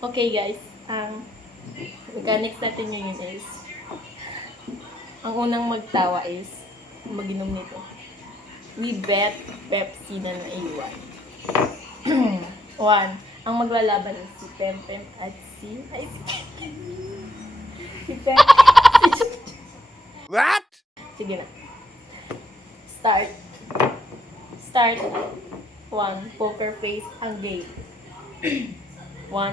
Okay guys, ang mechanics natin ngayon is ang unang magtawa is mag-inom nito. We bet Pepsi na naiwan. 1. Ang maglalaban is si Pempem at si Pep. What? Sige na. Start. 1. Poker face ang game. 1,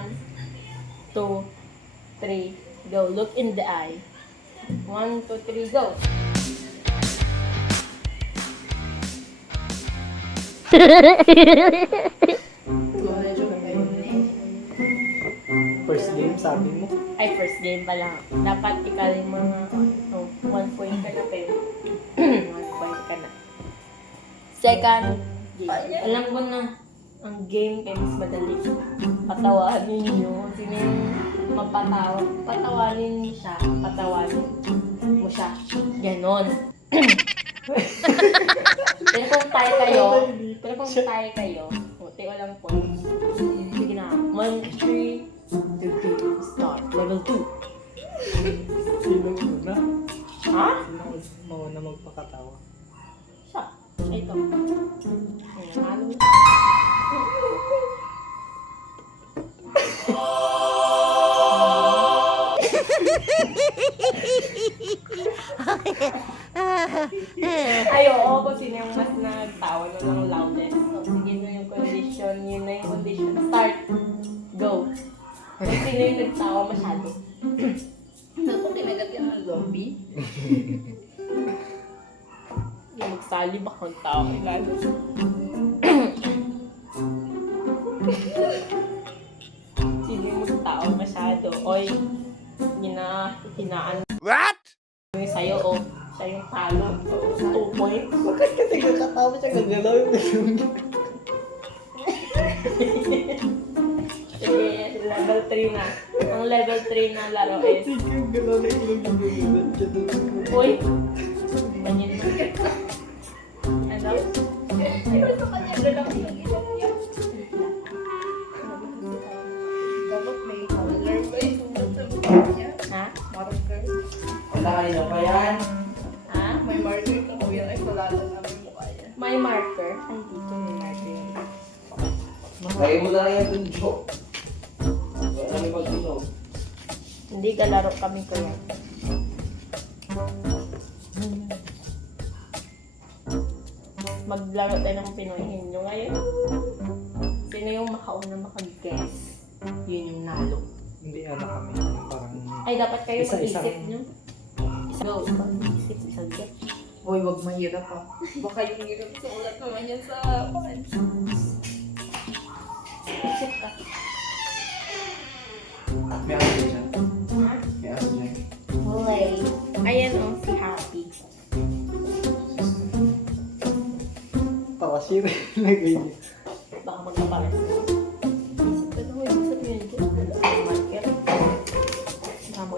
2, 3, go. Look in the eye. 1, 2, 3, go. First game, sabi mo. Ay, first game pa lang. Dapat ikaw yung mga 1 point ka na, pero 1 point ka na. Second game. Alam ko na, ang game kay mas madali. Patawanin nyo. Sino yung mapatawa? Patawanin mo siya. Patawanin mo siya. Ganon. Pero kung tayo kayo, buti walang points. Sige na. 1, 3, the game start. Level 2. Sino muna? Ha? Sino mauna magpakatawa? Siya. Siya ito. Nanalo. Ay, oo, kung sino yung mas nagtawa na ng loudest. So, sige na yung condition. Yun na yung condition. Start. Go. Kung sino yung nagtawa masyado. Naku, kinagat ka ng zombie. Yung magsali ba kung tao kilala. Sino yung magtawa masyado. Oy, hinaan What? mo yung sayo o siya yung talo. 2 points. Bakit kasi kakatawa siya gagalaw yung Sige, level 3 na. Ang level 3 na laro is... yung galaw na ilong yung gagalaw siya doon. Uy! Ganyan mo. Ano? Pero sa kanya, lalaki yung ilong niya. Dapat may color ba yung sa mukha niya? Ha? Marker. Wala kayo pa yan. Ha? May marker ka kuya ay wala lang ang mukha niya. May marker? Ay, dito may marker. Lagay mo na yan dun, Jo. Wala kami mag-inom. Hindi, kalaro kami ko yan. Maglaro tayo ng Pinoy Henyo ngayon. Sino yung makauna makag-guess? Yun yung nalo. Hindi kami. Parang... Ay, dapat kayo Isa-isang- mag-isip nyo. Go, mag-isip, isang get. Hoy, wag mahirap ha. Baka yung hirap sa ulat naman yan sa akin. Isip ka. May aso dyan. May aso dyan. Play. Ayan o, si Happy. Tawa siya lagay niya. Baka magkapares. Isip ka na, huwag sa medyo. Ang marker. Tama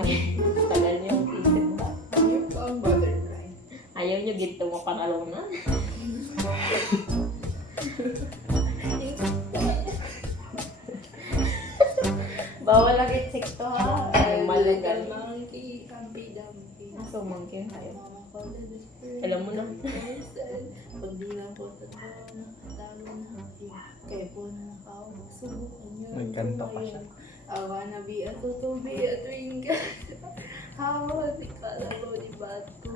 tagal yung isip ba? Hirap ka ang butterfly. Ayaw nyo ginto mo pangalona. Bawal lang insekto ha. Ay, malagal. Monkey, kampi-dampi. So, monkey tayo. Alam mo na. Pag di lang po tatalo na happy. Kaya po na nakao, subukan nyo. Nagkanta pa siya. Awa na be at tutubi at ringa. Hawa, di ka na po di bato.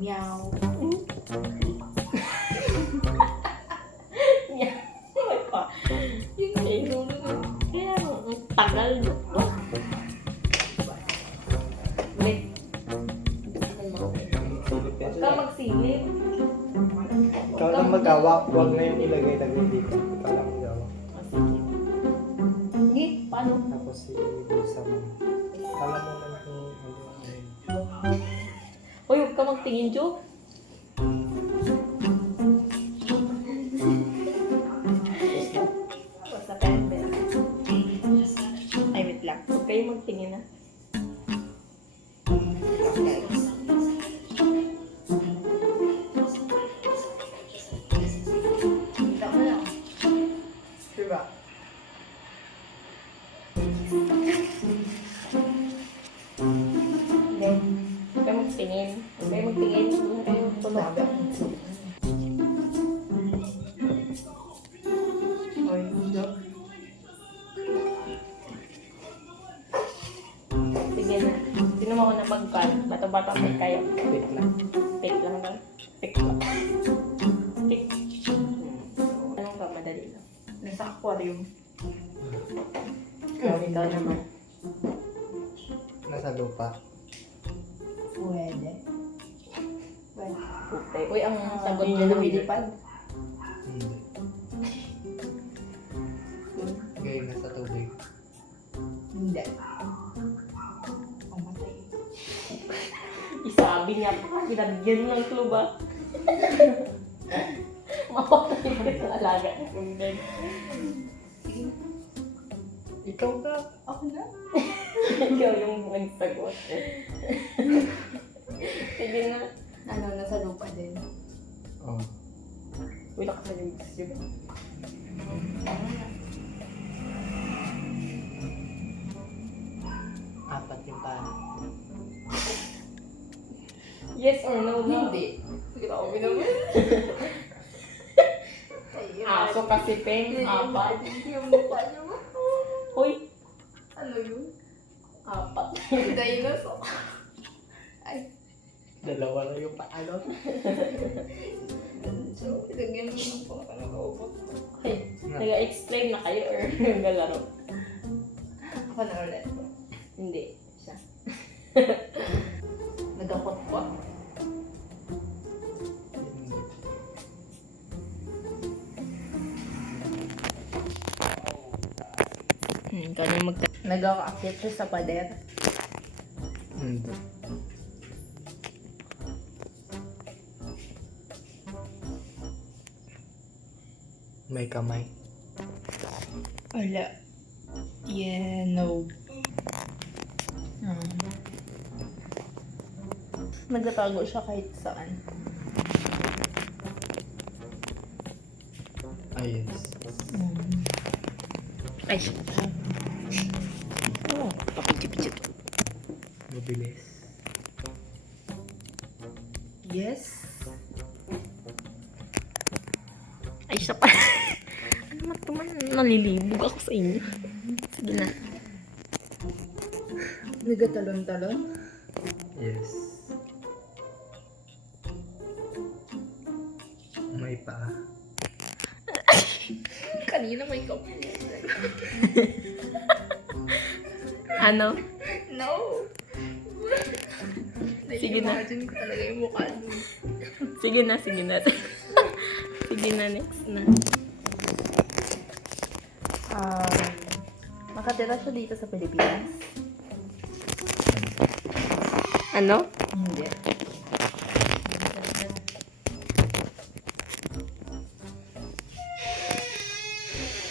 Meow. Yan. Ano pa? Yung inulo na. Kaya, ang tagal nyo. Wait. Huwag ka magsilip. Ikaw lang mag-awak. Huwag na yung ilagay-lagay dito. Ikaw lang mag-awak. O, sige. Hindi, paano? Tapos i-bulsa mo. Kala mo lang kung ano. Uy, huwag ka magtingin, Jo. Basta pente. Ay, wait lang. Huwag kayo magtingin, ha. Kita mo lang. Diba? bata may kaya. Pit lang. Pick lang ba? Pick lang. Pick. Anong ka? Madali lang. Nasa aquarium. Ikaw naman. Nasa lupa. Pwede. Putik. Uy, ang sagot niya lumilipad. Hindi. Ngayon nasa tubig. Hindi. Pamatay. Isabi niya pa. Kinabigyan ng clue ba? Mapatay na sa alaga. Hindi. Ikaw na. Ako na? Ikaw yung nagsagot. Sige na. Ano, nasa lupa din. Oh. Uy, nakasalim. Diba? Apat yung pa. Yes or no? Hindi. Grabe naman. Aso kasi peng. Apat. Yung mukha niya. Uy, Ano yun? apat. Dinosaur. Ay, Dalawa lang yung paano. so, ilagyan mo ng pang nakakaubot. Okay. Nag-explain na kayo or naglalaro? Ako na ulit. Hindi. Siya. Nagkapot-pot. Kanya Nagkakaakit siya sa pader. Hindi. May kamay. Wala. Yeah, no. Nagtatago siya kahit saan. Ayos. Ay, oh, papidyo-pidyo to. Mabilis. Yes. Ay, siya pa. Ano matuman? Nalilibog ako sa inyo. Sige na. Nagatalon-talon? Yes. May paa. Kanina may kapo. Ano? No! Sige na. Imagine ko talaga yung mukha niya. Sige na, sige na. Sige na, next na. Nakatira siya dito sa Pilipinas? Ano? Hindi.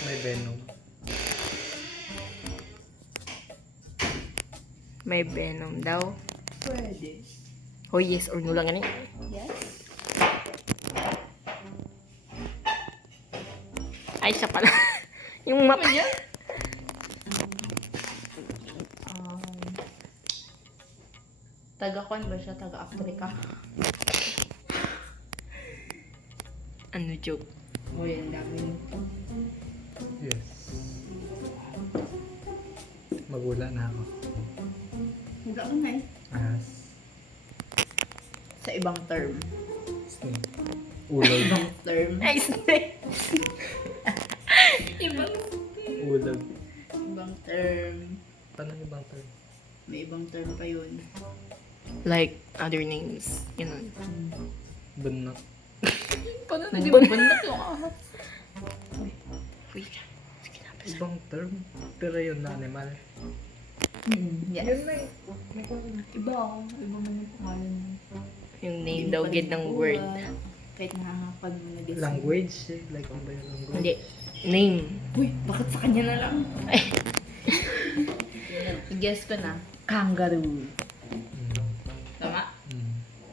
May venom. May venom daw. Pwede. Oh, yes or no lang yan eh. Yes? Ay, siya pala. Yung mata. Taga-kon ba siya? Taga-Africa? Ano joke? O, yan dami. Yes. Magula na ako. Hindi ako na eh. As. Sa ibang term. Snake. Ulag. Ibang term. Ay, snake. Ibang Ulag. Ibang term. Paano ibang term? May ibang term pa yun. Like, other names. Yun. Bunot. Paano naging bunot yung ahas? Wait. Sige na. Ibang term? Pero yun na animal. Yes. Yun na eh. Iba ako. Iba man yung pangalan mo. Yung name daw, gid ng word. Kahit nakakapag mo na-guess. Language eh. Like ano ba yung language? Hindi. Name. Uy, bakit sa kanya na lang? I-guess ko na. Kangaroo. Tama?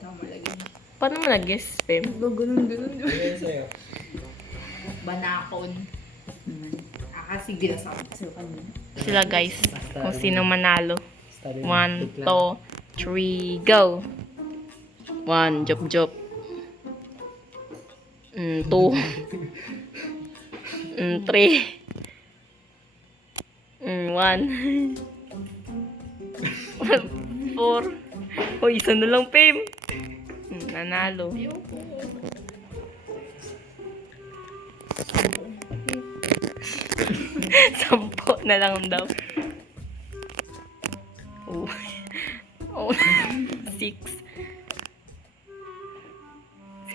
Tama lagi. Paano mo nag-guess, Pem? Ganun. Ano sa'yo? Banakon. Kasi ginasabi ko sa'yo kanina. Sila guys, kung sino manalo. Study 1, 2, 3, go! 1, jop. 2. 3. 1. 4. O, isa na lang, Pim. Nanalo. Ayoko. Sampo na lang daw. Oh. Oh. 6.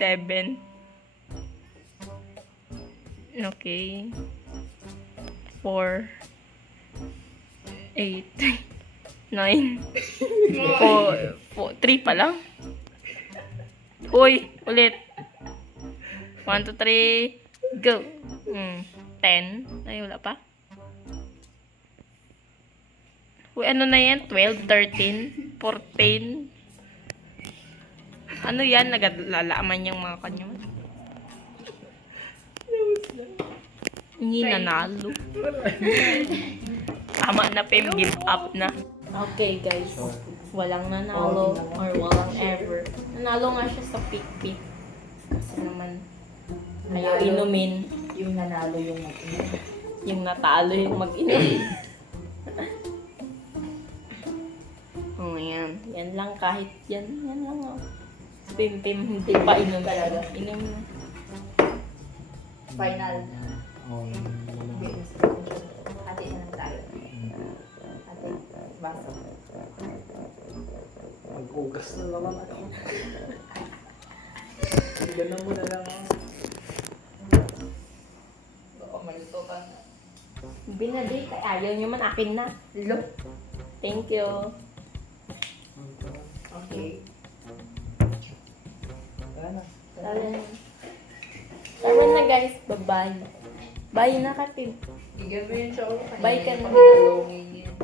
7. Okay. 4. 8. 9. 3 pa lang. Uy, ulit. 1, 2, 3, go. 10. Ay, wala pa. Uy, ano na yan? 12, 13, 14. Ano yan? Naglalaman yung mga kanya. Hindi nanalo. Tama na, Pim. Give up na. Okay, guys. Walang nanalo or walang ever. Nanalo nga siya sa pick-pick. Kasi naman, ayaw inumin. Yung nanalo yung mag-inom. Yung natalo yung mag-inom. Oh, yan. Yan lang kahit yan. Yan lang oh. Pim-pim, hindi pa inom talaga. Inom na. Final. Oh, Hati na lang tayo. Hati. Baso. mag-ugas na naman ako. Ganun mo na lang ako. Oo, malito ka na. Binaday ka. Ayaw nyo man, akin na. Lilo. Thank you. Okay. Wala na. Tama na guys. Bye-bye. Bye na ka, Pim. Bigyan mo yun siya ulit. Bye ka na. Pagdalongin yun.